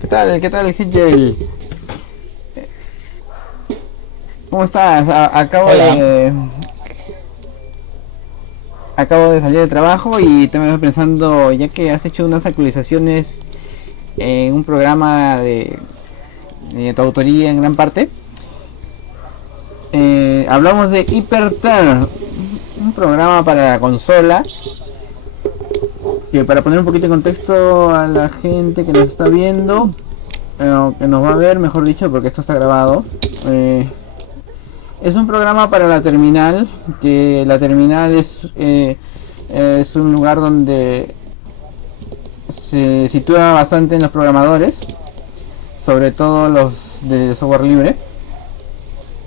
¿Qué tal? ¿Qué tal, Hitchell? ¿Cómo estás? Hola. Acabo de salir de trabajo y te me voy pensando, ya que has hecho unas actualizaciones en un programa de tu autoría en gran parte, hablamos de HyperTer, un programa para la consola, que para poner un poquito de contexto a la gente que nos está viendo, que nos va a ver, mejor dicho, porque esto está grabado. eh, Es un programa para la terminal, que la terminal es un lugar donde se sitúa bastante en los programadores, sobre todo los de software libre.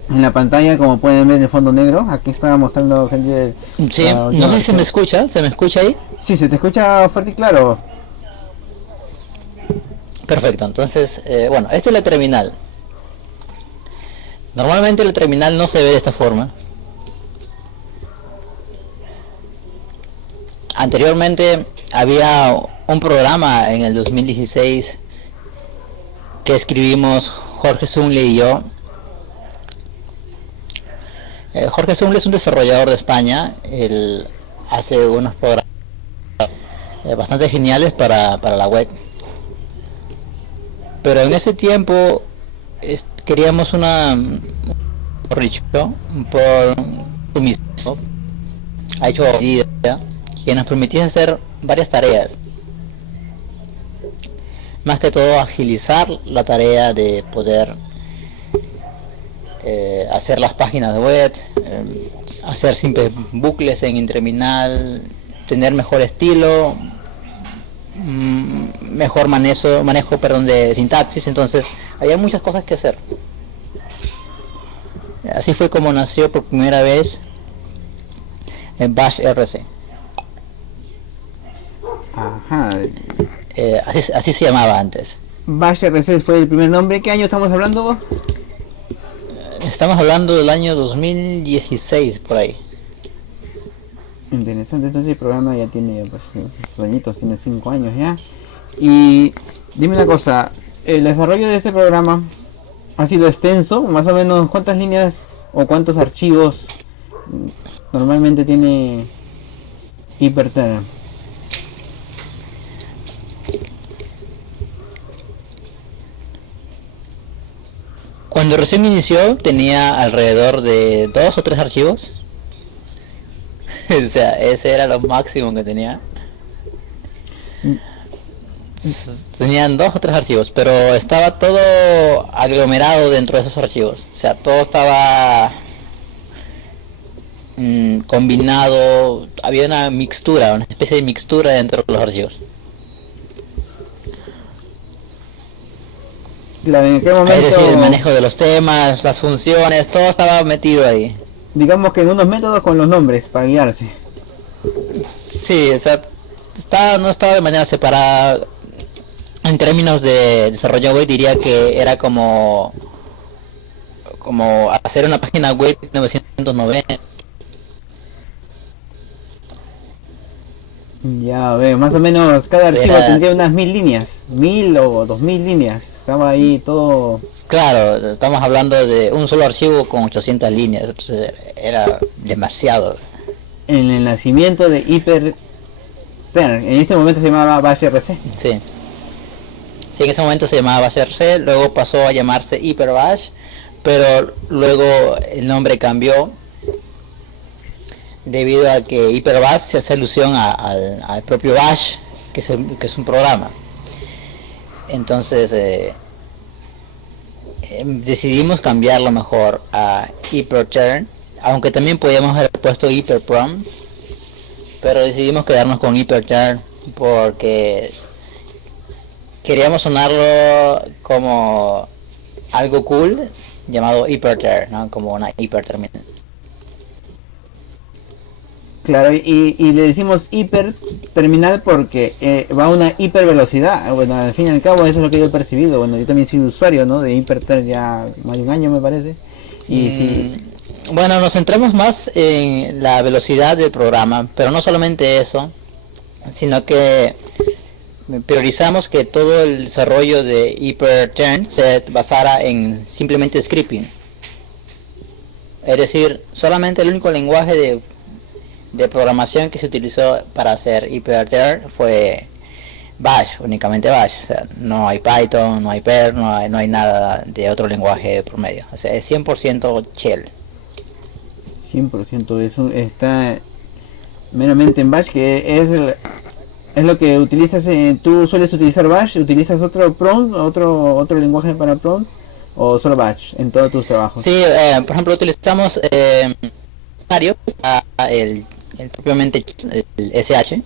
En la pantalla, como pueden ver, el fondo negro, aquí estaba mostrando gente de Sí, la no última sé si se me versión. escucha. ¿Se me escucha ahí? Sí, se te escucha fuerte y claro. Perfecto. Entonces, bueno, esta es la terminal. Normalmente la terminal no se ve de esta forma. Anteriormente había un programa en el 2016 que escribimos Jorge Zunle y yo. Jorge Zunle es un desarrollador de España. Él hace unos programas bastante geniales para la web. Pero en ese tiempo queríamos una Richo por su mismo ha hecho idea que nos permitía hacer varias tareas, más que todo agilizar la tarea de poder hacer las páginas web, hacer simples bucles en Interminal, tener mejor estilo, mejor manejo perdón, de sintaxis. Entonces había muchas cosas que hacer. Así fue como nació por primera vez en Bash RC. Ajá. Así se llamaba antes. Bash RC fue el primer nombre. ¿Qué año estamos hablando? Estamos hablando del año 2016 por ahí. Interesante, entonces el programa ya tiene pues, sus añitos, tiene 5 años ya. Y dime una cosa, el desarrollo de este programa ha sido extenso, más o menos cuántas líneas o cuántos archivos normalmente tiene Hyperterra. Cuando recién inició tenía alrededor de 2 o 3 archivos. O sea, ese era lo máximo que tenía. Tenían 2 o 3 archivos, pero estaba todo aglomerado dentro de esos archivos. O sea, todo estaba combinado. Había una mixtura, una especie de mixtura dentro de los archivos. Claro, en aquel Es decir, el momento, manejo de los temas, las funciones, todo estaba metido ahí. digamos que en unos métodos con los nombres para guiarse. Sí, o sea, no estaba de manera separada. En términos de desarrollo web diría que era como hacer una página web 1990. Ya veo, más o menos cada archivo Era, tendría unas 1000 líneas, 1000 o 2000 líneas. Estaba ahí todo claro, estamos hablando de un solo archivo con 800 líneas, entonces era demasiado. en el nacimiento de Hyperterra. En ese momento se llamaba Bash RC. Sí. Sí, en ese momento se llamaba Bash RC, luego pasó a llamarse HyperBash, pero luego el nombre cambió debido a que HyperBash se hace alusión al propio Bash, que es un programa. Entonces decidimos cambiarlo mejor a HyperTurn, aunque también podíamos haber puesto HyperProm, pero decidimos quedarnos con HyperTurn porque queríamos sonarlo como algo cool llamado HyperTurn, ¿no? Como una hiperterminal. Claro, y le decimos hiper terminal porque va a una hiper velocidad. Bueno, al fin y al cabo eso es lo que yo he percibido. Bueno, yo también soy usuario, ¿no? De Hyperter ya más de un año me parece. Y sí, Bueno, nos centramos más en la velocidad del programa, pero no solamente eso, sino que priorizamos que todo el desarrollo de HyperTurn se basara en simplemente scripting. Es decir, solamente el único lenguaje de programación que se utilizó para hacer HyperTurn fue Bash, únicamente Bash. O sea, no hay Python, no hay Perl, no hay nada de otro lenguaje por medio. O sea, es 100% Shell. 100% de eso está meramente en Bash, que es lo que utilizas. ¿Tú sueles utilizar Bash? ¿Utilizas otro prompt, otro lenguaje para prompt? ¿O solo Bash en todos tus trabajos? Sí, por ejemplo, utilizamos el propiamente el SH.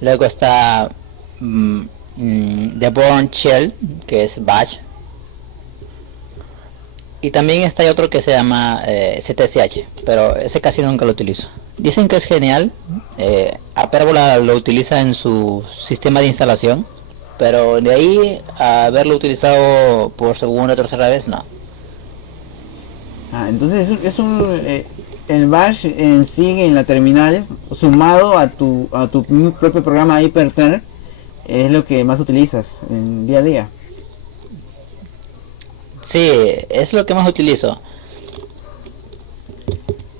Luego está The Born Shell, que es Bash. Y también está otro que se llama ZSH, pero ese casi nunca lo utilizo. Dicen que es genial. Aperbola lo utiliza en su sistema de instalación, pero de ahí a haberlo utilizado por segunda o tercera vez, no. Entonces el Bash en sí, en la terminal, sumado a tu propio programa HyperTurn, es lo que más utilizas en día a día. Sí, es lo que más utilizo.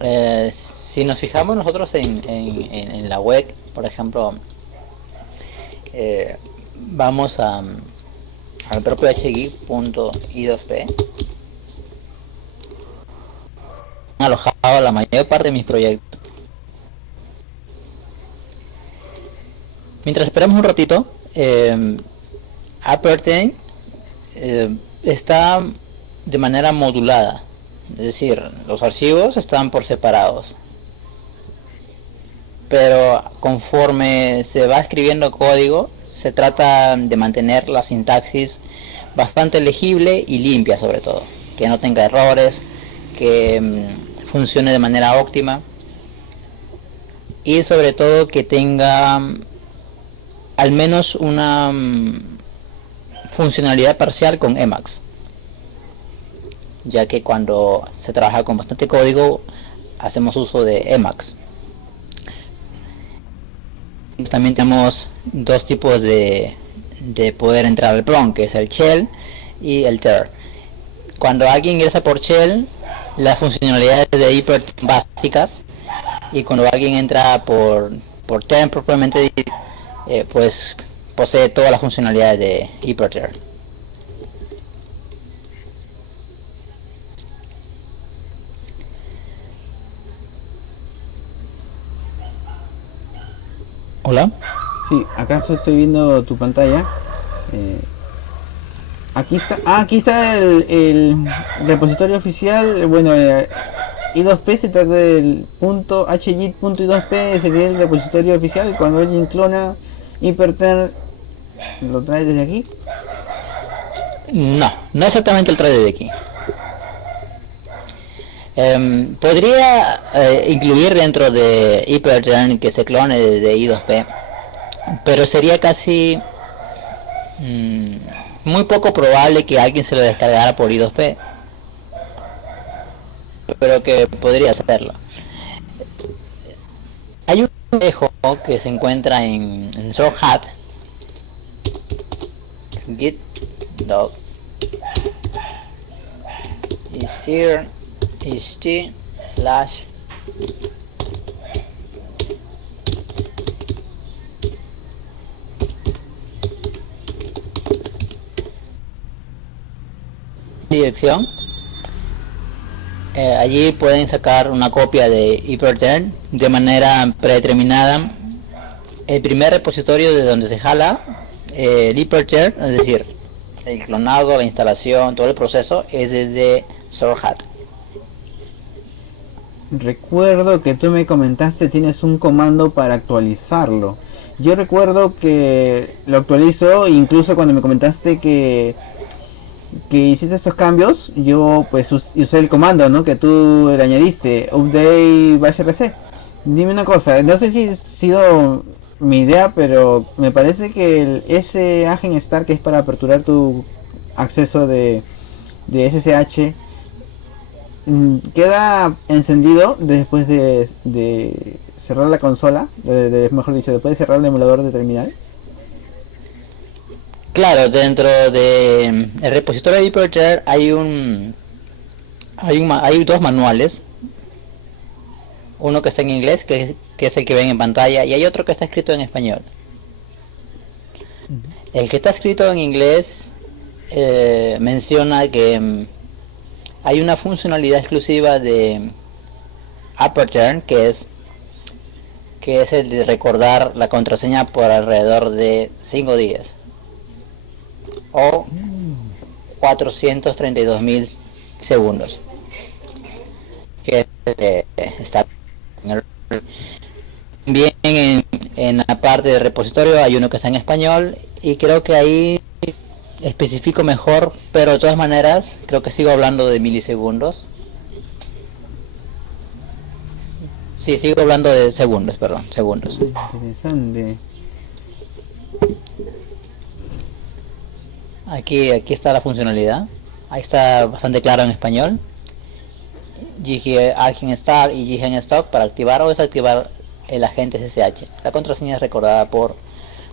Si nos fijamos nosotros en la web, por ejemplo, vamos al propio hgeek.i2p, alojado la mayor parte de mis proyectos. Mientras esperamos un ratito, HyperTurn está de manera modulada, es decir, los archivos están por separados, pero conforme se va escribiendo código se trata de mantener la sintaxis bastante legible y limpia, sobre todo que no tenga errores, que funcione de manera óptima y sobre todo que tenga al menos una funcionalidad parcial con Emacs, ya que cuando se trabaja con bastante código hacemos uso de Emacs. También tenemos dos tipos de poder entrar al prompt, que es el shell y el ter. Cuando alguien ingresa por shell, las funcionalidades de HyperTurn básicas, y cuando alguien entra por ter propiamente, pues posee todas las funcionalidades de HyperTurn. Hola. Sí, acaso estoy viendo tu pantalla. Aquí está el repositorio oficial. Bueno, i2p se trata del .hgit.i2p, sería el repositorio oficial. Cuando alguien clona HyperTurn, lo trae desde aquí. No exactamente el trae desde aquí. Podría incluir dentro de HyperTurn que se clone desde i2p, pero sería casi muy poco probable que alguien se lo descargara por i2p, pero que podría hacerlo. Hay un espejo que se encuentra en Sourcehat, git dog is here ist slash dirección. Allí pueden sacar una copia de HyperTurn de manera predeterminada. El primer repositorio de donde se jala el HyperTurn, es decir, el clonado, la instalación, todo el proceso, es desde Sourcehat. Recuerdo que tú me comentaste tienes un comando para actualizarlo. Yo recuerdo que lo actualizo, incluso cuando me comentaste que hiciste estos cambios, yo pues usé el comando, ¿no? Que tú le añadiste, update bash rc. Dime una cosa, no sé si ha sido mi idea, pero me parece que ese agent start, que es para aperturar tu acceso de SSH, queda encendido después de cerrar la consola, mejor dicho, después de cerrar el emulador de terminal. Claro, dentro de el repositorio de HyperChar hay dos manuales, uno que está en inglés, que es el que ven en pantalla, y hay otro que está escrito en español. El que está escrito en inglés menciona que hay una funcionalidad exclusiva de HyperChar que es el de recordar la contraseña por alrededor de 5 días o 432.000 segundos, que está bien en la parte de repositorio. Hay uno que está en español y creo que ahí especifico mejor, pero de todas maneras creo que sigo hablando de milisegundos. Sí, sigo hablando de segundos, perdón, segundos. Interesante. Aquí está la funcionalidad. Ahí está bastante claro en español. Agent Start y Agent Stop para activar o desactivar el agente SSH. La contraseña es recordada por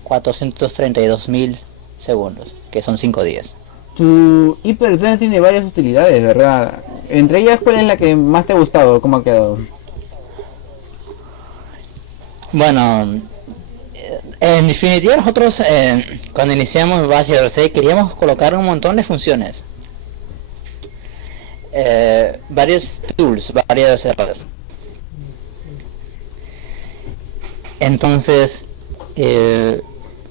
432.000 segundos, que son 5 días. Tu HyperTern tiene varias utilidades, ¿verdad? Entre ellas, ¿cuál es la que más te ha gustado? ¿Cómo ha quedado? Bueno, en definitiva nosotros cuando iniciamos Bash RC queríamos colocar un montón de funciones, varios tools, varias herramientas. Entonces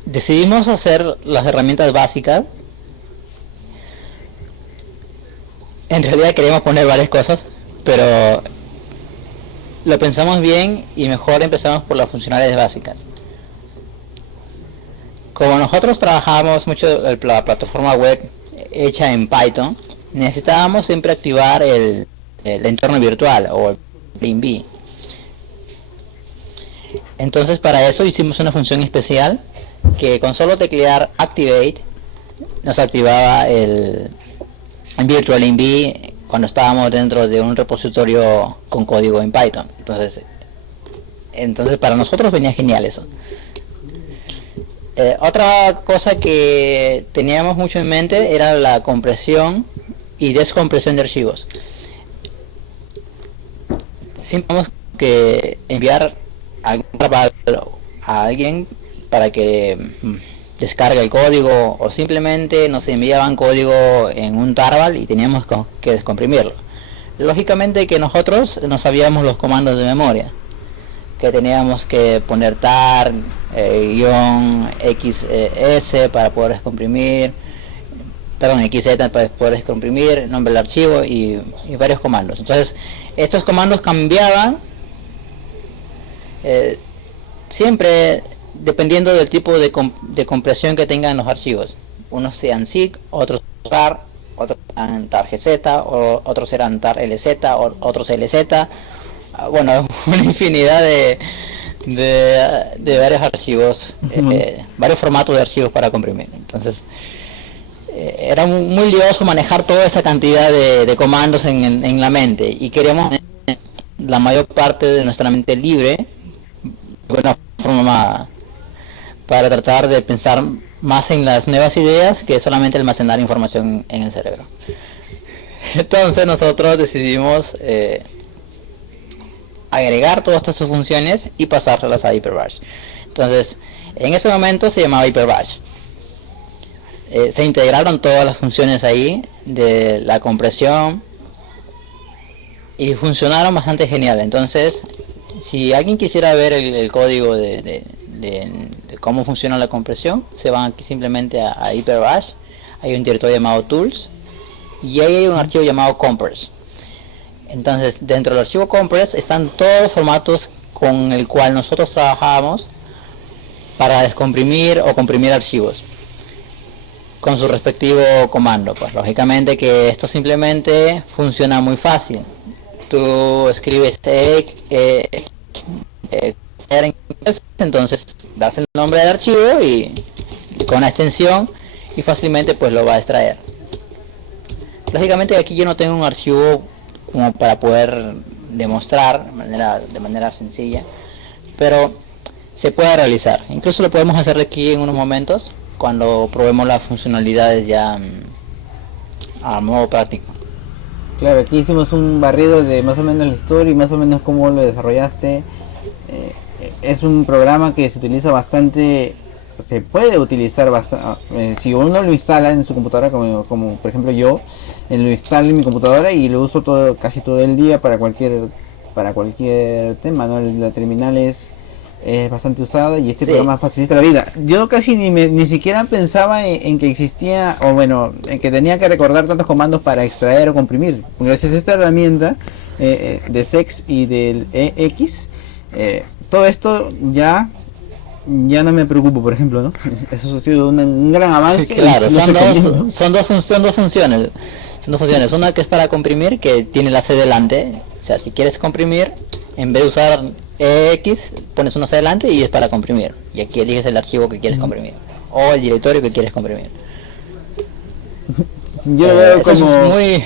decidimos hacer las herramientas básicas. En realidad queríamos poner varias cosas, pero lo pensamos bien y mejor empezamos por las funcionalidades básicas. Como nosotros trabajamos mucho la plataforma web hecha en Python, necesitábamos siempre activar el entorno virtual o el PLINB. Entonces para eso hicimos una función especial que con solo teclear Activate nos activaba el Virtual INV cuando estábamos dentro de un repositorio con código en Python. Entonces para nosotros venía genial eso. Otra cosa que teníamos mucho en mente era la compresión y descompresión de archivos. Siempre tenemos que enviar algún a alguien para que descargue el código, o simplemente nos enviaban código en un tarball y teníamos que descomprimirlo. Lógicamente que nosotros no sabíamos los comandos de memoria, que teníamos que poner tar -xs para poder descomprimir, perdón, xz para poder descomprimir, nombre del archivo y varios comandos. Entonces estos comandos cambiaban siempre dependiendo del tipo de compresión que tengan los archivos. Unos sean zip, otros tar, otros eran tar gz, otros eran tar lz, otros lz. Bueno, una infinidad de varios archivos, varios formatos de archivos para comprimir. Entonces era muy lioso manejar toda esa cantidad de comandos en la mente, y queríamos tener la mayor parte de nuestra mente libre de una forma para tratar de pensar más en las nuevas ideas que solamente almacenar información en el cerebro. Entonces nosotros decidimos agregar todas estas funciones y pasárselas a HyperBash. Entonces en ese momento se llamaba HyperBash. Se integraron todas las funciones ahí de la compresión y funcionaron bastante genial. Entonces si alguien quisiera ver el código de cómo funciona la compresión, se van aquí simplemente a HyperBash. Hay un directorio llamado Tools y ahí hay un archivo llamado Compress. Entonces dentro del archivo Compress están todos los formatos con el cual nosotros trabajamos para descomprimir o comprimir archivos con su respectivo comando. Pues lógicamente que esto simplemente funciona muy fácil. Tú escribes entonces das el nombre del archivo y con la extensión, y fácilmente pues lo va a extraer. Lógicamente aquí yo no tengo un archivo como para poder demostrar de manera sencilla, pero se puede realizar. Incluso lo podemos hacer aquí en unos momentos. cuando probemos las funcionalidades ya a modo práctico. Claro, aquí hicimos un barrido de más o menos la historia y más o menos cómo lo desarrollaste. Es un programa que se utiliza bastante, se puede utilizar bastante. Si uno lo instala en su computadora, como por ejemplo yo, lo instalo en mi computadora y lo uso casi todo el día para cualquier tema, ¿no? La terminal es bastante usada y este Sí. programa facilita la vida. Yo casi ni siquiera pensaba en que existía, o bueno, en que tenía que recordar tantos comandos para extraer o comprimir. Gracias a esta herramienta de SEX y del EX, todo esto ya no me preocupo, por ejemplo, ¿no? Eso ha sido un gran avance. Claro, Y lo recomiendo. son dos funciones. Son dos funciones. Una que es para comprimir, que tiene la C delante. O sea, si quieres comprimir, en vez de usar EX, pones una C delante y es para comprimir. Y aquí eliges el archivo que quieres comprimir. O el directorio que quieres comprimir. Yo lo veo Eso es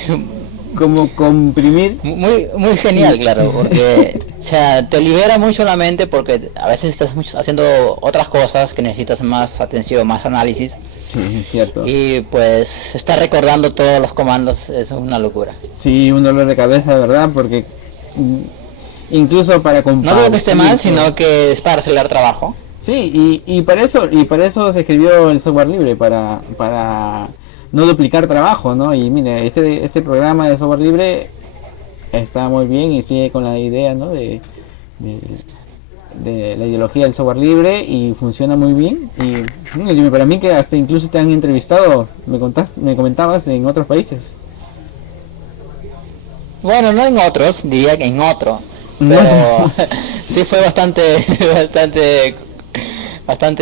como comprimir. muy genial, claro, porque o sea, te libera mucho la mente porque a veces estás haciendo otras cosas que necesitas más atención, más análisis. Sí, es cierto. Y pues estar recordando todos los comandos es una locura. Sí, un dolor de cabeza, de verdad, porque incluso para No digo que esté mal, compartir. sino que es para acelerar trabajo. Sí, y para eso se escribió el software libre, para no duplicar trabajo, ¿no? Y mire, este programa de software libre está muy bien y sigue con la idea, ¿no? De, de la ideología del software libre y funciona muy bien. Y para mí que hasta incluso te han entrevistado, me comentabas, en otros países. Bueno, no en otros, diría que en otro, Bueno, pero sí fue bastante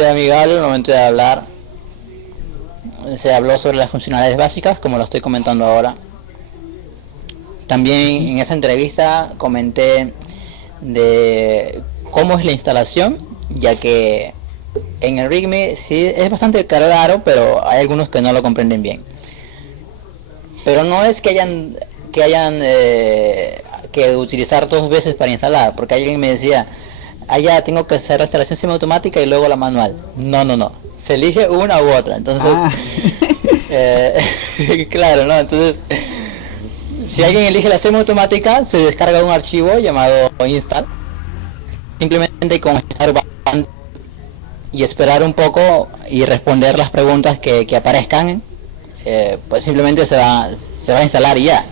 amigable el momento de hablar. Se habló sobre las funcionalidades básicas, como lo estoy comentando ahora. También en esa entrevista comenté de cómo es la instalación, ya que en el README sí es bastante claro, pero hay algunos que no lo comprenden bien. Pero no es que hayan que utilizar dos veces para instalar, porque alguien me decía, ya tengo que hacer la instalación semiautomática y luego la manual. No, se elige una u otra. Entonces, ah, claro, ¿no? Entonces, si alguien elige la semiautomática, se descarga un archivo llamado install. Simplemente con y esperar un poco y responder las preguntas que aparezcan, pues simplemente se va a instalar y ya.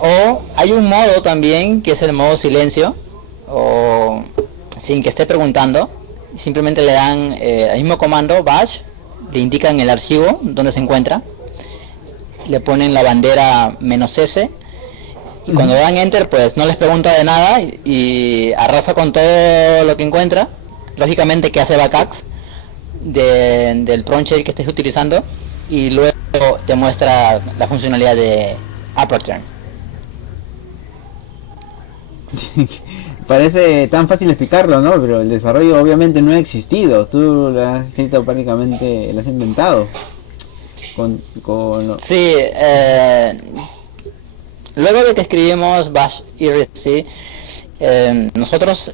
O hay un modo también que es el modo silencio, o sin que esté preguntando, simplemente le dan el mismo comando bash, le indican el archivo donde se encuentra, le ponen la bandera "-s", y cuando dan enter pues no les pregunta de nada y arrasa con todo lo que encuentra. Lógicamente que hace backups del prompt shell que estés utilizando y luego te muestra la funcionalidad de Aperture. parece tan fácil explicarlo, ¿no? Pero el desarrollo obviamente no ha existido. Tú lo has escrito prácticamente, lo has inventado. Sí, luego de que escribimos bash irc, nosotros,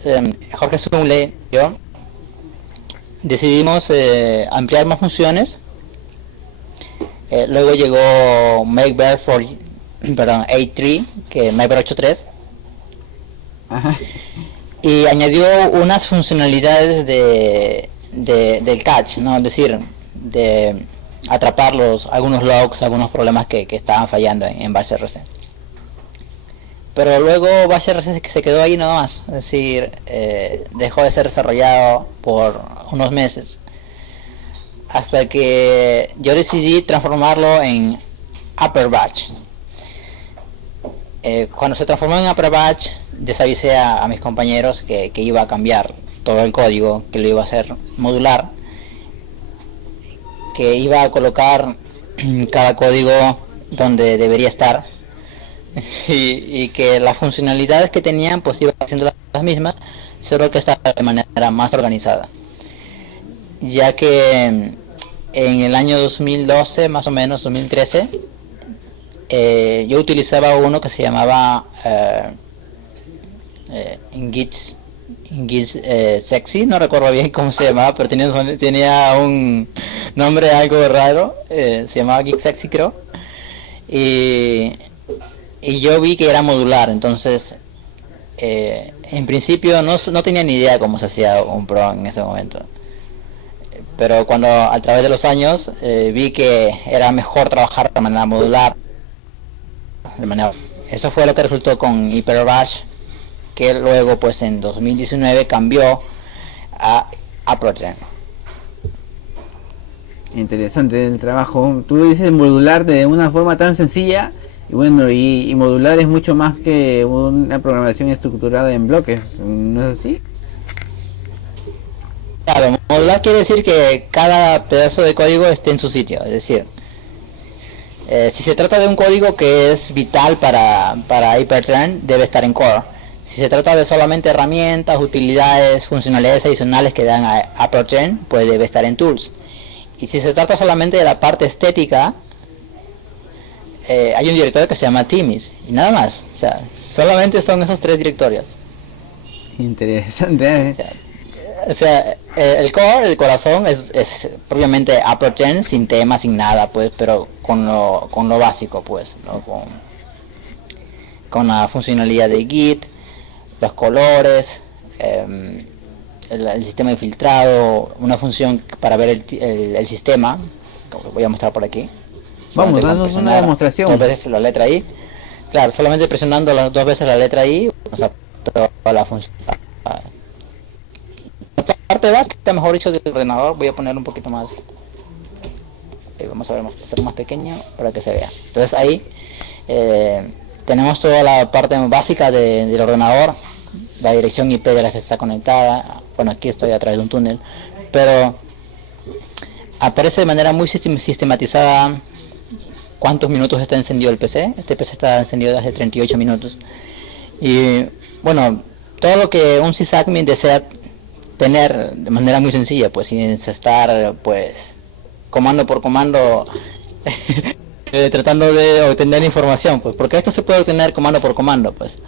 Jorge Zumle y yo, decidimos ampliar más funciones. Luego llegó MakeBear 8.3, que MakeBear 8.3, Ajá. y añadió unas funcionalidades del catch, ¿no? Es decir, de atrapar algunos logs, algunos problemas que estaban fallando en Bash RC. Pero luego Bash RC se quedó ahí nada más, es decir, dejó de ser desarrollado por unos meses, hasta que yo decidí transformarlo en Upper Batch. Cuando se transformó en Upper Batch, desavisé a mis compañeros que iba a cambiar todo el código, que lo iba a hacer modular, que iba a colocar cada código donde debería estar, y que las funcionalidades que tenían pues iban siendo las mismas, solo que estaba de manera más organizada, ya que en el año 2012, más o menos 2013, yo utilizaba uno que se llamaba Git Git Sexy, no recuerdo bien cómo se llamaba, pero tenía un nombre algo raro, se llamaba Git Sexy creo, y, y yo vi que era modular, entonces en principio no tenía ni idea cómo se hacía un pro en ese momento, pero cuando a través de los años vi que era mejor trabajar de manera modular, eso fue lo que resultó con HyperBash, que luego pues en 2019 cambió a Protein. Interesante el trabajo. Tú dices modular de una forma tan sencilla y bueno, y modular es mucho más que una programación estructurada en bloques, ¿no es así? Claro, modular quiere decir que cada pedazo de código esté en su sitio, es decir, si se trata de un código que es vital para Hypertrain, debe estar en core. Si se trata de solamente herramientas, utilidades, funcionalidades adicionales que dan a Hypertrain, pues debe estar en tools. Y si se trata solamente de la parte estética, hay un directorio que se llama Timis y nada más. O sea, solamente son esos 3 directorios. Interesante, O sea, el core, el corazón, es propiamente Hypertrain, sin tema, sin nada, pues, pero con lo básico, pues, ¿no? Con la funcionalidad de Git, los colores, el sistema de filtrado, una función para ver el sistema, que voy a mostrar por aquí. Vamos, danos una demostración. 2 veces la letra I. Claro, solamente presionando 2 veces la letra I, vamos a toda la función. La parte básica, mejor dicho, del ordenador, voy a poner un poquito más. Vamos a ver, hacer más pequeño para que se vea. Entonces ahí tenemos toda la parte básica del ordenador, la dirección IP de la que está conectada. Bueno, aquí estoy a través de un túnel, pero aparece de manera muy sistematizada cuántos minutos está encendido el PC. Este PC está encendido desde 38 minutos. Y bueno, todo lo que un sysadmin desea tener de manera muy sencilla, pues sin estar pues comando por comando tratando de obtener información, pues porque esto se puede obtener comando por comando, pues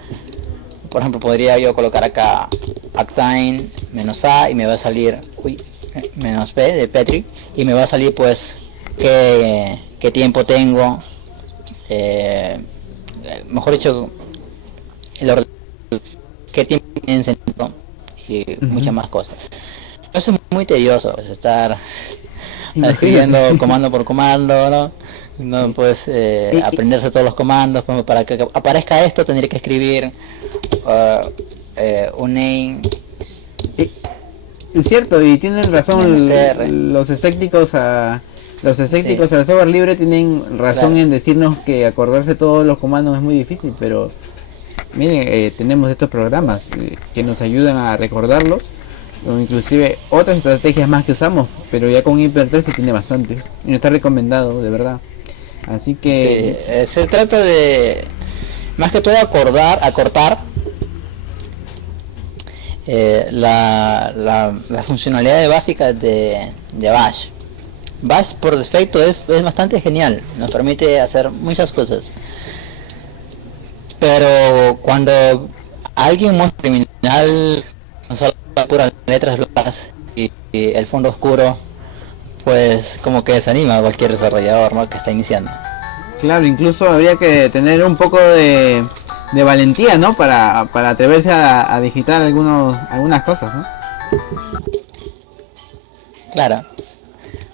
por ejemplo podría yo colocar acá Actine -A y me va a salir -P de Petri y me va a salir pues qué tiempo tengo, mejor dicho qué tiempo tiene encendido y muchas más cosas. Eso es muy tedioso, pues, estar escribiendo comando por comando, ¿no? No puedes aprenderse todos los comandos. Como para que aparezca esto tendría que escribir un name. Es cierto, y tienen razón los escépticos al software libre tienen razón, claro, en decirnos que acordarse todos los comandos es muy difícil, pero miren, tenemos estos programas que nos ayudan a recordarlos, o inclusive otras estrategias más que usamos, pero ya con Hyper-3 se tiene bastante y no está recomendado, de verdad. Así que sí, se trata de más que todo acortar la funcionalidad básica de Bash. Bash por defecto es bastante genial, nos permite hacer muchas cosas, pero cuando alguien muy criminal con solo puras letras blancas y el fondo oscuro, pues como que desanima a cualquier desarrollador, ¿no?, que está iniciando. Claro, incluso habría que tener un poco de valentía, ¿no?, para atreverse a digitar algunas cosas, ¿no? Claro.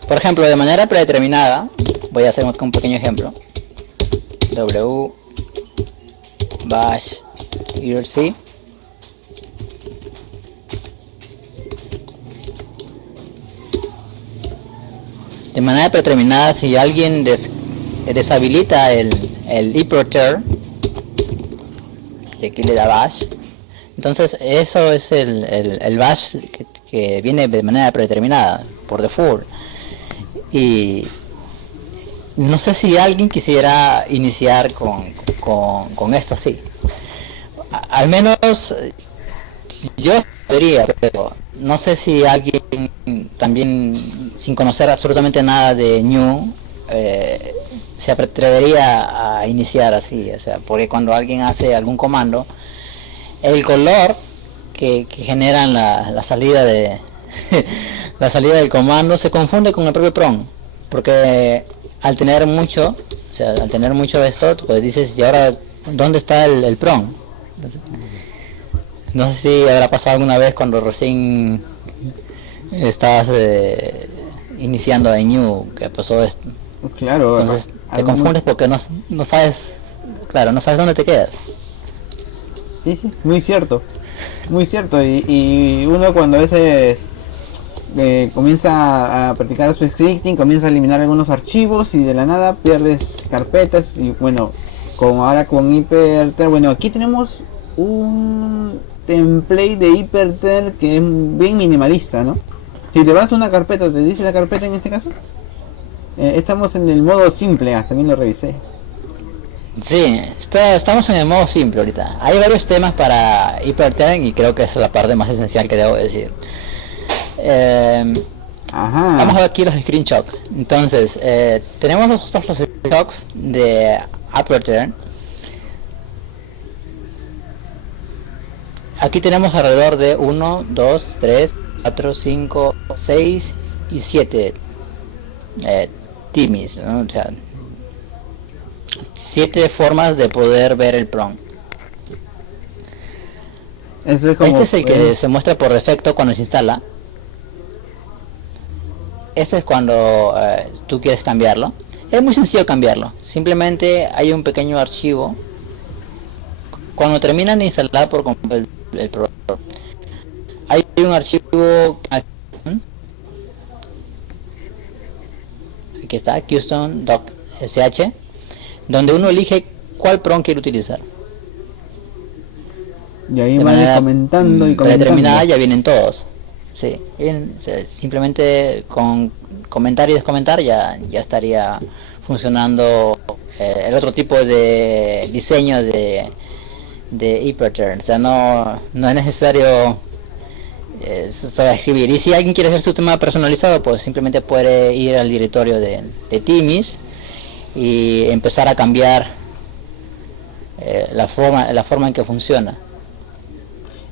Por ejemplo, de manera predeterminada, voy a hacer un pequeño ejemplo. W bash irc de manera predeterminada. Si alguien deshabilita el hyperter, y aquí le da bash, entonces eso es el bash que viene de manera predeterminada por default. Y no sé si alguien quisiera iniciar con esto así. Al menos yo podría, pero no sé si alguien también sin conocer absolutamente nada de New se atrevería a iniciar así. O sea, porque cuando alguien hace algún comando, el color que generan la salida de la salida del comando se confunde con el propio PROM, porque al tener mucho, al tener mucho de esto, pues dices, ¿y ahora dónde está el PROM? No sé si habrá pasado alguna vez cuando recién estabas iniciando a New que pasó esto. Claro. Entonces te confundes porque no sabes, claro, no sabes dónde te quedas. Sí, muy cierto. Muy cierto. Y uno cuando a veces comienza a practicar su scripting, comienza a eliminar algunos archivos y de la nada pierdes carpetas. Y bueno, como ahora con Hyperter, bueno, aquí tenemos un template de Hyperter que es bien minimalista, ¿no? Si te vas a una carpeta, ¿te dice la carpeta en este caso? Estamos en el modo simple, también lo revisé. Sí, estamos en el modo simple ahorita. Hay varios temas para Hyperter y creo que esa es la parte más esencial que debo decir. Vamos a ver aquí los screenshots. Entonces, tenemos los screenshots de Hyperter. Aquí tenemos alrededor de 1, 2, 3, 4, 5, 6 y 7 timis, ¿no? O sea, 7 formas de poder ver el PROM. Eso es como, este es el que se muestra por defecto cuando se instala. Este es cuando tú quieres cambiarlo. Es muy sencillo cambiarlo. Simplemente hay un pequeño archivo. Cuando terminan de instalar por completo el programa, hay un archivo aquí está, Qstone.sh, donde uno elige cuál PROM quiere utilizar. Y ahí van comentando y comentando. Predeterminada ya vienen todos. Sí, simplemente con comentar y descomentar ya estaría funcionando el otro tipo de diseño de Hyperter. O sea, no es necesario saber escribir. Y si alguien quiere hacer su tema personalizado, pues simplemente puede ir al directorio de Timis y empezar a cambiar la forma en que funciona.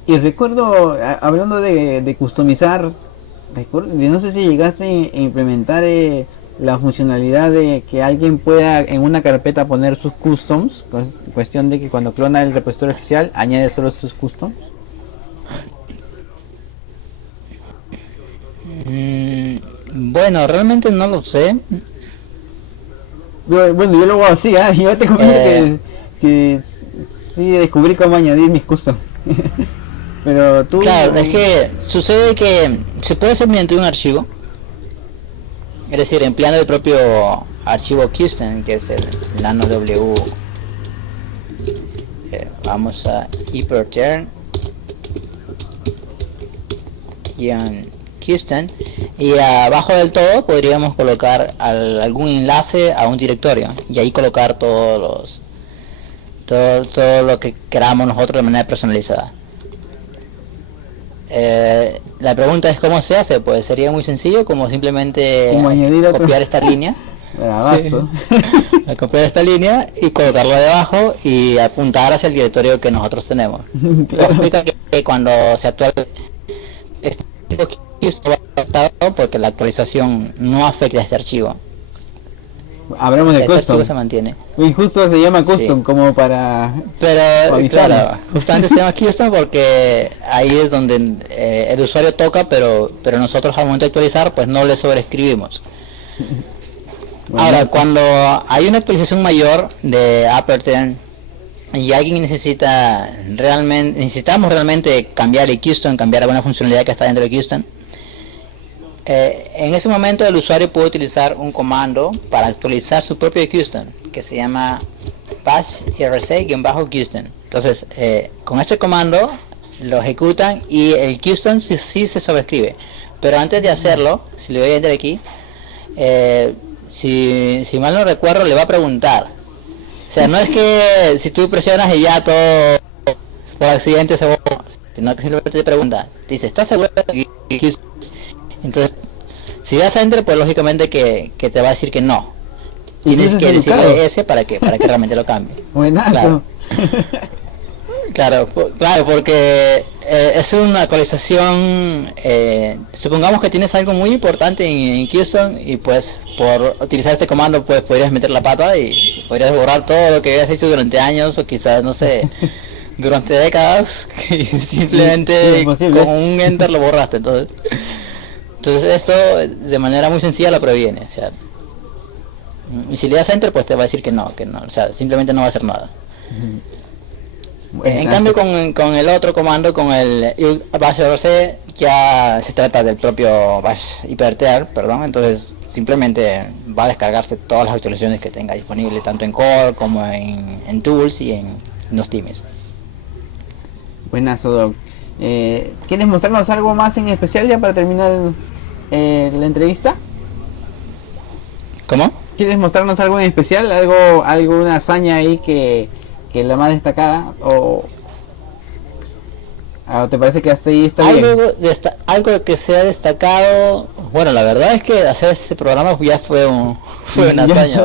Y recuerdo, hablando de customizar, no sé si llegaste a implementar la funcionalidad de que alguien pueda en una carpeta poner sus customs, cuestión de que cuando clona el repositorio oficial añade solo sus customs. Bueno, realmente no lo sé. Bueno, yo lo hago así, yo te comento que sí descubrí cómo añadir mis customs. Pero tú... Claro, es que sucede que se puede hacer mediante un archivo, es decir, empleando el propio archivo Qstone, que es el nanow. Vamos a Hyperter y en Qstone, y abajo del todo podríamos colocar algún enlace a un directorio y ahí colocar todo lo que queramos nosotros de manera personalizada. La pregunta es cómo se hace. Pues sería muy sencillo, como simplemente copiar esta línea. Copiar esta línea y colocarlo debajo y apuntar hacia el directorio que nosotros tenemos. Claro. Explica que cuando se actualiza este archivo va adaptado porque la actualización no afecta a este archivo. Hablamos de custom. Se mantiene. Y justo se llama custom, como para... Pero claro, justamente se llama custom porque ahí es donde el usuario toca, pero nosotros al momento de actualizar pues no le sobreescribimos. Bueno, ahora, cuando hay una actualización mayor de Hyperter y alguien necesitamos realmente cambiar el Qstone, cambiar alguna funcionalidad que está dentro de Qstone, en ese momento el usuario puede utilizar un comando para actualizar su propio Qstone que se llama bash rc-qstone. Entonces con este comando lo ejecutan y el Qstone sí se sobrescribe, pero antes de hacerlo, si le doy a enter aquí, si mal no recuerdo, le va a preguntar. O sea, no es que si tú presionas y ya todo por accidente se borra, sino que simplemente te pregunta, te dice, ¿estás seguro de que... Entonces, si das a enter, pues lógicamente que te va a decir que no. Tienes que decirle ese para que realmente lo cambie. Buenazo. Claro. Claro, porque es una actualización. Supongamos que tienes algo muy importante en Qson y pues por utilizar este comando pues podrías meter la pata y podrías borrar todo lo que habías hecho durante años o quizás no sé durante décadas y simplemente con un enter lo borraste. Entonces esto de manera muy sencilla lo previene. O sea, y si le das enter pues te va a decir que no, o sea, simplemente no va a hacer nada. En cambio con el otro comando, con el bash rc, ya se trata del propio bash hipertear, perdón, entonces simplemente va a descargarse todas las actualizaciones que tenga disponible tanto en core como en tools y en los teams. Buenazo, Doc. ¿Quieres mostrarnos algo más en especial ya para terminar la entrevista? ¿Cómo? ¿Quieres mostrarnos algo en especial? ¿Alguna hazaña ahí que la más destacada? ¿O te parece que hasta ahí está bien? Algo que se ha destacado, bueno, la verdad es que hacer ese programa ya fue una hazaña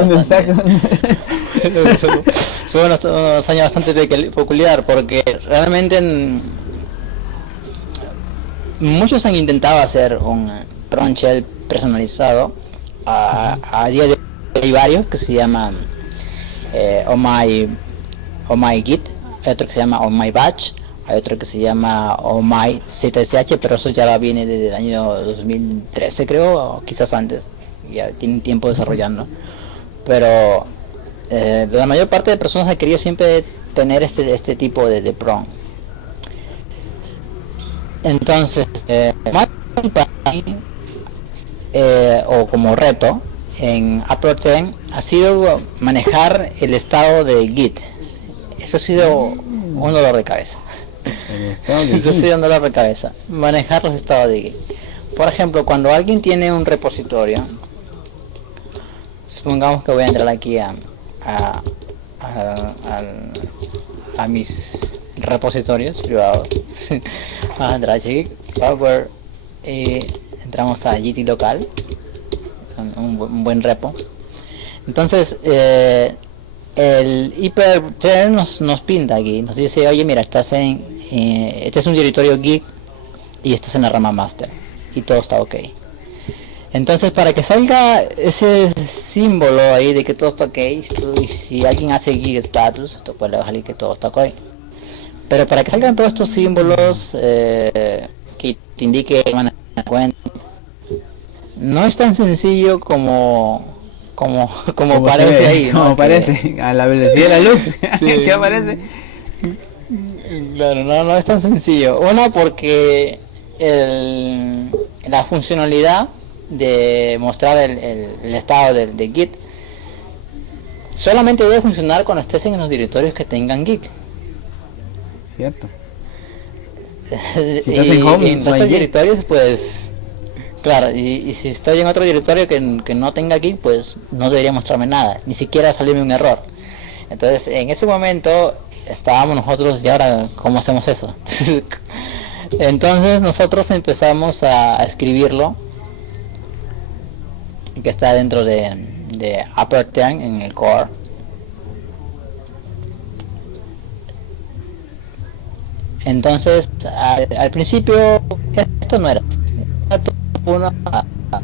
fue una hazaña bastante peculiar, porque realmente muchos han intentado hacer un Tron Shell personalizado. A día de hoy hay varios que se llaman Oh My Git, hay otro que se llama Oh My Batch, hay otro que se llama Oh My ZSH, pero eso ya viene desde el año 2013 creo, o quizás antes, ya tienen tiempo desarrollando, pero la mayor parte de personas ha querido siempre tener este tipo de PROM. Entonces, o como reto en Upper ha sido manejar el estado de Git. Eso ha sido un dolor de cabeza. Eso ha sido un dolor de cabeza. Manejar los estados de Git. Por ejemplo, cuando alguien tiene un repositorio, supongamos que voy a entrar aquí a mis repositorios privados. Vamos a entrar aquí, software, y entramos a GT local, un buen repo. Entonces el hyperthread nos pinta aquí, nos dice, oye mira, estás este es un directorio Git y estás en la rama master y todo está ok. Entonces para que salga ese símbolo ahí de que todo está ok, si alguien hace Git status, pues le va a salir que todo está ok. Pero para que salgan todos estos símbolos que te indique van a cuenta, no es tan sencillo como parece ahí, ¿no? Como parece, a la velocidad de la luz. Sí. ¿Qué aparece? Claro, no es tan sencillo. Uno, porque la funcionalidad de mostrar el estado de Git solamente debe funcionar cuando estés en los directorios que tengan Git. Cierto. Si estás en home, en otros directorios, pues claro, y si estoy en otro directorio que no tenga Git, pues no debería mostrarme nada, ni siquiera salirme un error. Entonces en ese momento estábamos nosotros, y ahora ¿cómo hacemos eso? Entonces nosotros empezamos a escribirlo, que está dentro de Upper en el core. Entonces al principio esto no era una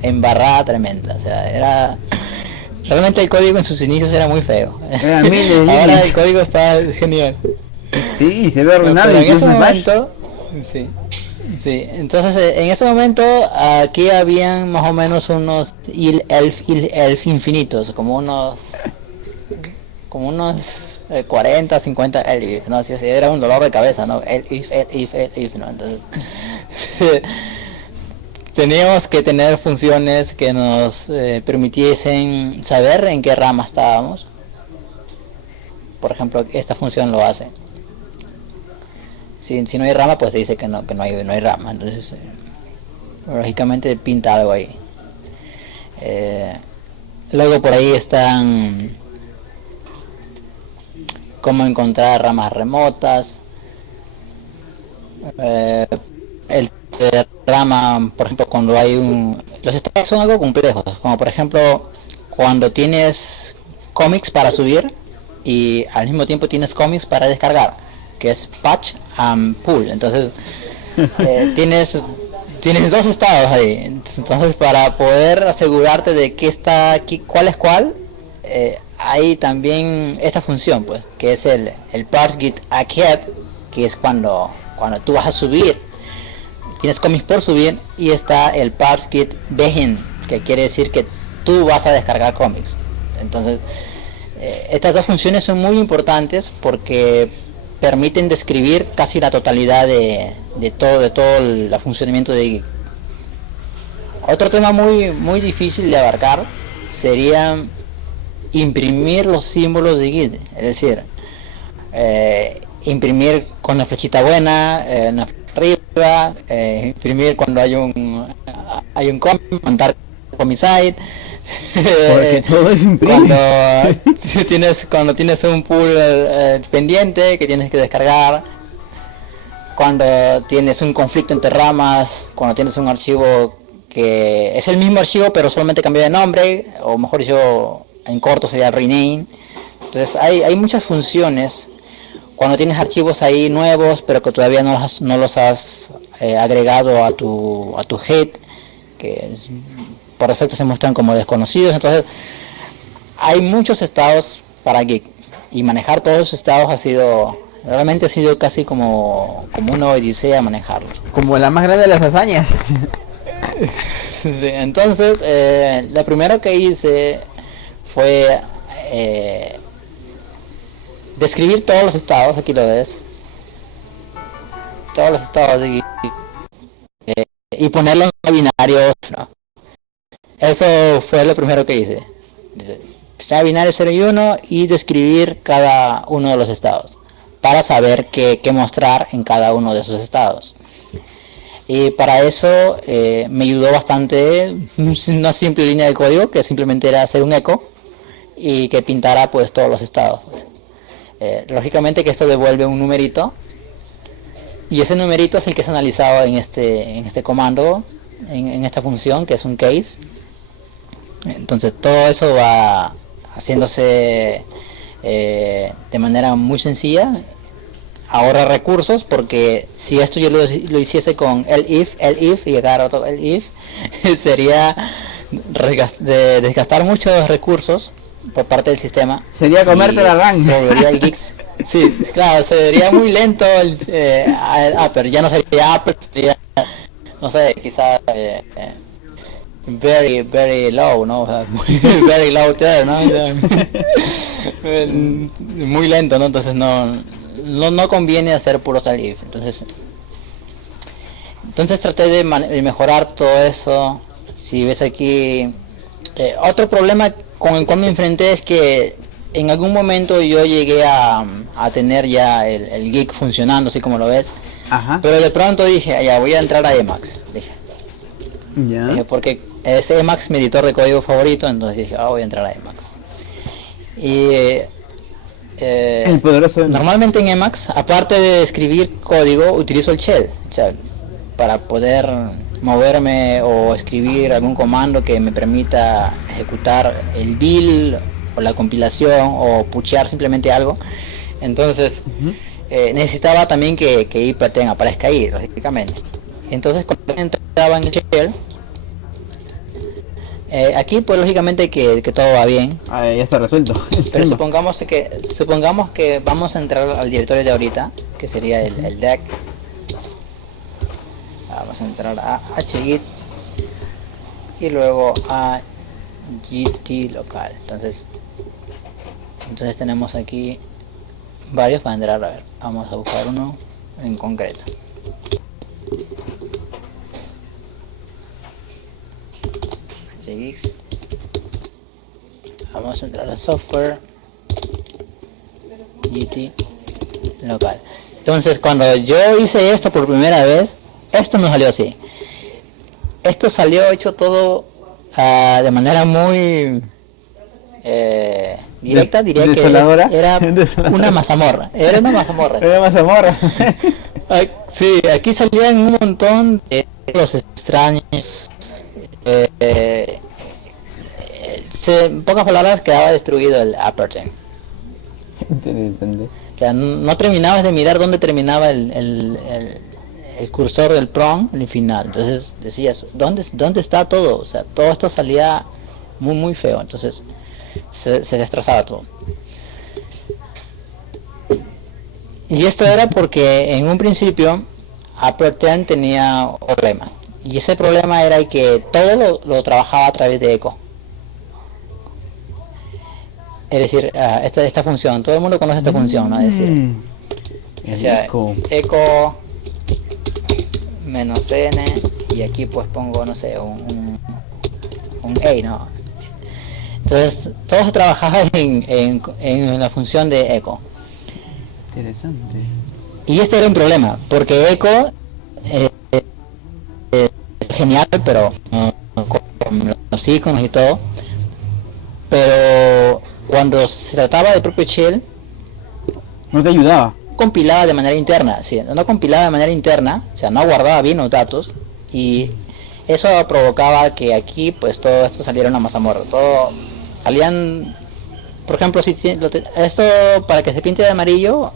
embarrada tremenda, o sea, era realmente el código en sus inicios era muy feo. Ahora el código está genial. Sí, se ve ordenado. Pero en ese momento, sí, entonces en ese momento aquí habían más o menos unos elf infinitos, como unos 40, 50 elf, no, si era un dolor de cabeza, ¿no? Elf, ¿no? Entonces teníamos que tener funciones que nos permitiesen saber en qué rama estábamos. Por ejemplo, esta función lo hace. Si no hay rama, pues te dice que no hay rama. Entonces, lógicamente pinta algo ahí. Luego por ahí están cómo encontrar ramas remotas. El rama, por ejemplo, cuando hay los estados son algo complejos, como por ejemplo cuando tienes cómics para subir y al mismo tiempo tienes cómics para descargar, que es patch and pull. Entonces tienes dos estados ahí. Entonces, para poder asegurarte de qué está aquí, cuál es cuál, hay también esta función, pues, que es el parse git ahead, que es cuando tú vas a subir, tienes commits por subir, y está el parse git begin, que quiere decir que tú vas a descargar cómics. Entonces, estas dos funciones son muy importantes porque permiten describir casi la totalidad de todo el funcionamiento de Git. Otro tema muy difícil de abarcar sería imprimir los símbolos de Git, es decir, imprimir con la flechita buena, arriba, imprimir cuando hay un commit, commit side. Porque todo es imprime. Cuando tienes un pool pendiente que tienes que descargar, cuando tienes un conflicto entre ramas, cuando tienes un archivo que es el mismo archivo pero solamente cambió de nombre, o mejor dicho, en corto sería rename. Entonces hay muchas funciones cuando tienes archivos ahí nuevos pero que todavía no los has agregado a tu head, que por defecto se muestran como desconocidos. Entonces hay muchos estados para Git, y manejar todos esos estados realmente ha sido casi como una odisea manejarlos. Como la más grande de las hazañas. Sí, entonces lo primero que hice fue describir todos los estados. Aquí lo ves, todos los estados de Git, y ponerlos en binarios, ¿no? Eso fue lo primero que hice. Está binario 0 y 1 y describir cada uno de los estados para saber qué mostrar en cada uno de esos estados. Y para eso me ayudó bastante una simple línea de código que simplemente era hacer un echo y que pintara pues todos los estados. Lógicamente que esto devuelve un numerito, y ese numerito es el que es analizado en este comando, en esta función que es un case. Entonces todo eso va haciéndose de manera muy sencilla, ahorra recursos, porque si esto yo lo hiciese con el if y agarrar otro el if, sería desgastar muchos recursos por parte del sistema. Sería comerte la RAM. El Geeks. Sí, claro, sería muy lento el Upper, ya no sería Upper, sería, no sé, quizás very low, ¿no? O sea, very low tier, ¿no? Muy lento, ¿no? Entonces no conviene hacer puros if. Entonces traté de mejorar todo eso. Si ves aquí, otro problema con el cual me enfrenté es que en algún momento yo llegué a tener ya el Git funcionando, así como lo ves. Ajá. Pero de pronto dije, ya voy a entrar a Emacs. Dije, porque es Emacs mi editor de código favorito, entonces dije, voy a entrar a Emacs. Y el poderoso normalmente en Emacs, aparte de escribir código, utilizo el shell, para poder moverme o escribir algún comando que me permita ejecutar el build o la compilación o puchear simplemente algo. Entonces necesitaba también que hyperten aparezca ahí, lógicamente. Entonces cuando entraba en el shell, aquí pues lógicamente que todo va bien. Ya está resuelto. Pero supongamos que vamos a entrar al directorio de ahorita, que sería el deck. Vamos a entrar a hgit y luego a gt local. Entonces tenemos aquí varios para entrar. A ver, vamos a buscar uno en concreto. Vamos a entrar a software, gt local. Entonces cuando yo hice esto por primera vez, esto no salió así. Esto salió hecho todo de manera muy directa, diría que era una mazamorra. Era una mazamorra. Era mazamorra. Sí, aquí salían un montón de los extraños. En pocas palabras, quedaba destruido el Aperture. O sea, no terminabas de mirar dónde terminaba el cursor del prompt en el final. Entonces decías, ¿dónde está todo? O sea, todo esto salía muy feo. Entonces se destrozaba todo. Y esto era porque en un principio Aperture tenía un problema. Y ese problema era que todo lo trabajaba a través de eco. Es decir, esta función, todo el mundo conoce esta función, ¿no? Es decir, o sea, eco menos n, y aquí pues pongo, no sé, un a, ¿no? Entonces, todo se trabajaba en la función de eco. Interesante. Y este era un problema, porque eco es genial, pero con los iconos y todo, pero cuando se trataba del propio shell, no te ayudaba. Compilaba de manera interna, sí, no compilaba de manera interna, o sea, no guardaba bien los datos, y eso provocaba que aquí pues todo esto saliera una mazamorra, todo salían, por ejemplo, si esto para que se pinte de amarillo,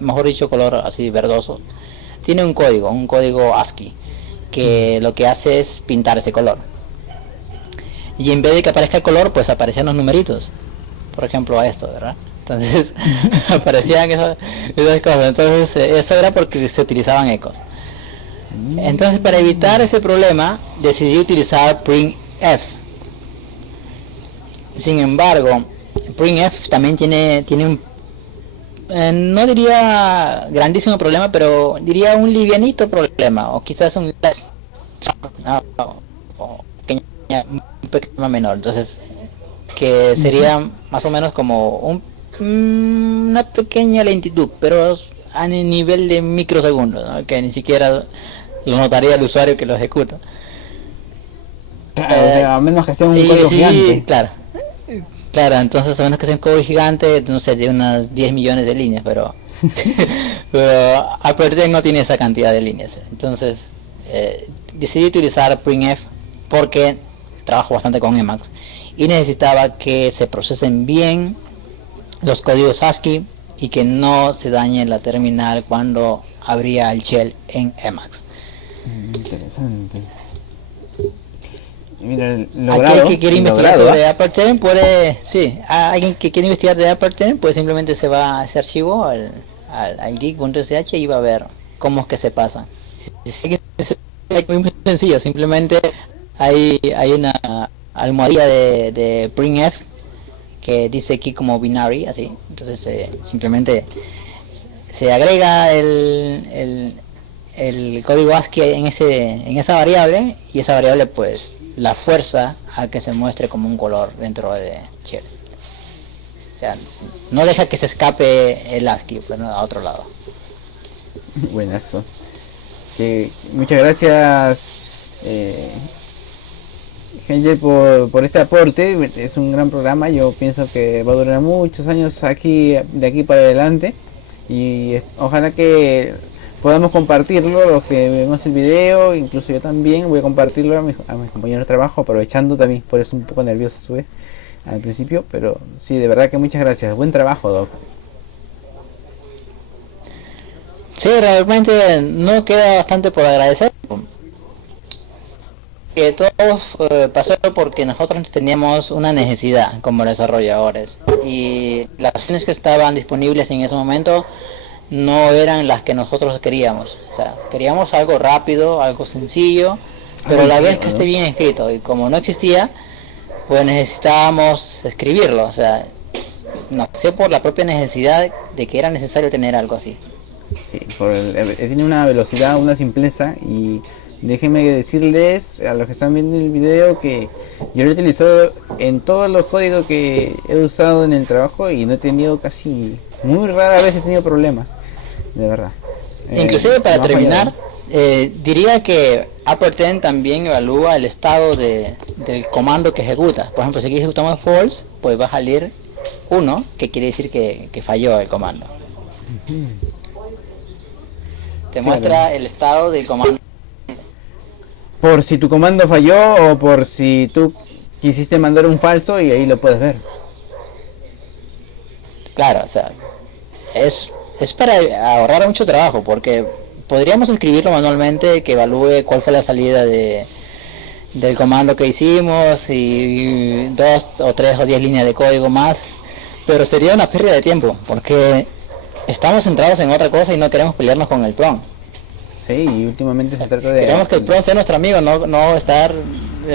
mejor dicho color así verdoso, tiene un código ASCII, que lo que hace es pintar ese color, y en vez de que aparezca el color, pues aparecían los numeritos, por ejemplo a esto, ¿verdad? Entonces aparecían esas cosas. Entonces eso era porque se utilizaban ecos. Entonces, para evitar ese problema, decidí utilizar printf. Sin embargo, printf también tiene un, no diría grandísimo problema, pero diría un livianito problema, o quizás un pequeño menor. Entonces, que sería más o menos como una pequeña lentitud, pero a nivel de microsegundos, ¿no? Que ni siquiera lo notaría el usuario que lo ejecuta. Claro, a menos que sea un código gigante. Claro, entonces a menos que sea un código gigante, no sé, de unas 10 millones de líneas, pero Aperture no tiene esa cantidad de líneas. Entonces decidí utilizar printf porque trabajo bastante con Emacs y necesitaba que se procesen bien los códigos ASCII y que no se dañe la terminal cuando abría el shell en Emacs. Interesante. Mira, logrado, aquel que quiere investigar sobre Aperture puede, alguien que quiere investigar de Aperture pues simplemente se va a ese archivo al geek.sh y va a ver cómo es que se pasa. Es muy sencillo, simplemente hay una almohadilla de printf que dice aquí como binary, así. Entonces simplemente se agrega el código ASCII en esa variable, y esa variable pues la fuerza a que se muestre como un color dentro de shell. O sea, no deja que se escape el ASCII pues, a otro lado. Buenazo. Muchas gracias, Angel, por este aporte. Es un gran programa. Yo pienso que va a durar muchos años aquí, de aquí para adelante, y ojalá que podamos compartirlo, los que vemos el video. Incluso yo también voy a compartirlo a mis compañeros de trabajo, aprovechando también, por eso un poco nervioso estuve al principio, pero sí, de verdad que muchas gracias. Buen trabajo, Doc. Sí, realmente no queda bastante por agradecer. Que todo pasó porque nosotros teníamos una necesidad como desarrolladores, y las opciones que estaban disponibles en ese momento no eran las que nosotros queríamos. O sea, queríamos algo rápido, algo sencillo, pero a la vez que esté bien escrito, y como no existía, pues necesitábamos escribirlo. O sea, nació por la propia necesidad de que era necesario tener algo así. Sí, tiene una velocidad, una simpleza, y déjenme decirles a los que están viendo el video que yo lo he utilizado en todos los códigos que he usado en el trabajo y no he tenido muy rara vez he tenido problemas, de verdad. Inclusive para terminar, diría que Aperture también evalúa el estado del comando que ejecuta. Por ejemplo, si aquí ejecutamos false, pues va a salir 1, que quiere decir que falló el comando. Te muestra el estado del comando. Por si tu comando falló o por si tú quisiste mandar un falso, y ahí lo puedes ver. Claro, o sea, es para ahorrar mucho trabajo, porque podríamos escribirlo manualmente, que evalúe cuál fue la salida del comando que hicimos y 2 o 3 o 10 líneas de código más, pero sería una pérdida de tiempo, porque estamos centrados en otra cosa y no queremos pelearnos con el PROM. Sí, y últimamente se trata de... Queremos que el PROM sea nuestro amigo, no estar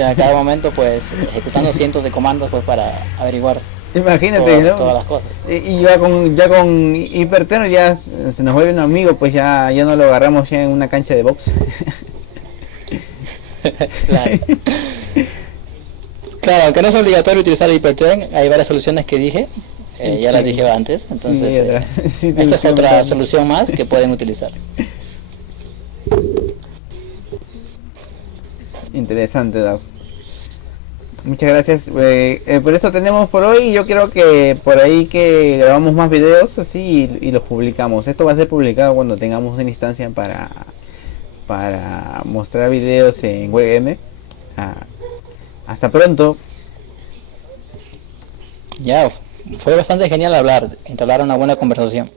a cada momento pues ejecutando cientos de comandos pues para averiguar Imagínate, ¿no? todas las cosas. Y ya con Hyperterm ya se nos vuelve un amigo, pues ya no lo agarramos ya en una cancha de box. Claro. Claro, aunque no es obligatorio utilizar Hyperterm, hay varias soluciones que dije, ya las dije antes, entonces esta es otra solución más que pueden utilizar. Interesante, Doc. Muchas gracias. Por eso tenemos por hoy. Yo creo que por ahí que grabamos más videos así y los publicamos. Esto va a ser publicado cuando tengamos una instancia para mostrar videos en WebM. Hasta pronto. Ya, fue bastante genial entablar una buena conversación.